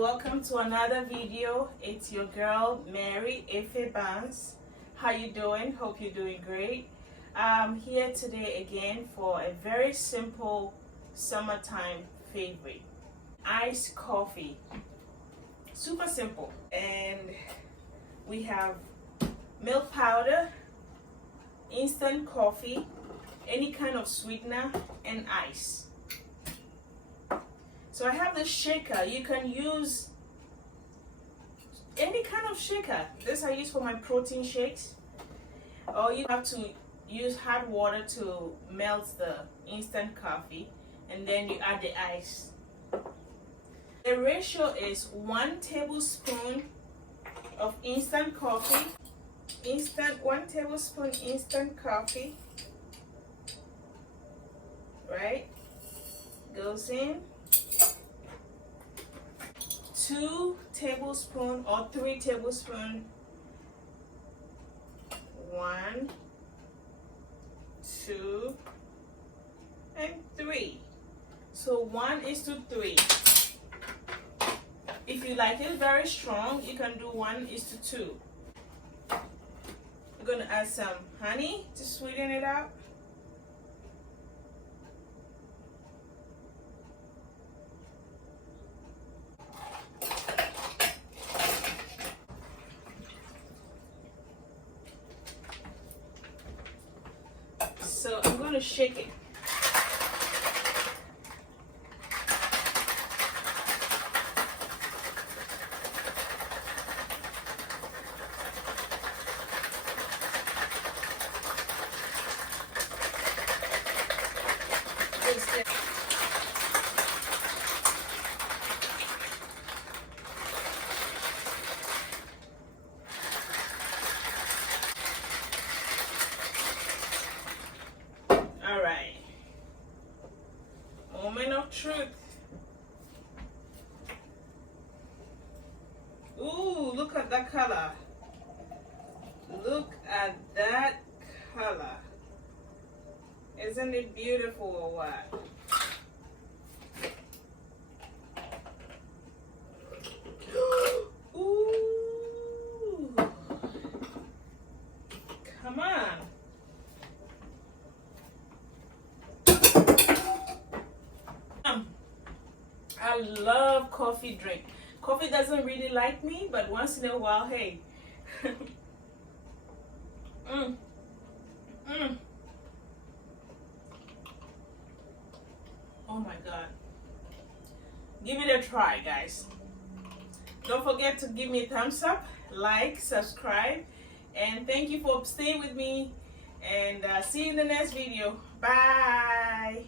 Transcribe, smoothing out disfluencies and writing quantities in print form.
welcome to another video. It's your girl Mary Efe Barnes. How you doing? Hope you're doing great. I'm here today again for a very simple summertime favorite, iced coffee. Super simple. And we have milk powder, instant coffee, any kind of sweetener, and ice. So I have this shaker. You can use any kind of shaker. This I use for my protein shakes. Or you have to use hot water to melt the instant coffee, and then you add the ice. The ratio is 1 tablespoon of instant coffee. 1 tablespoon instant coffee. Right? Goes in. 2 tablespoons or 3 tablespoons. 1, 2, and 3. So 1:3. If you like it very strong, you can do 1:2. We're gonna add some honey to sweeten it up. So I'm going to shake it. Moment of truth. Ooh, look at that color. Look at that color. Isn't it beautiful or what? Ooh. Come on. I love coffee drink. Coffee doesn't really like me, but once in a while, hey. Oh my God. Give it a try, guys. Don't forget to give me a thumbs up, like, subscribe, and thank you for staying with me. And see you in the next video. Bye.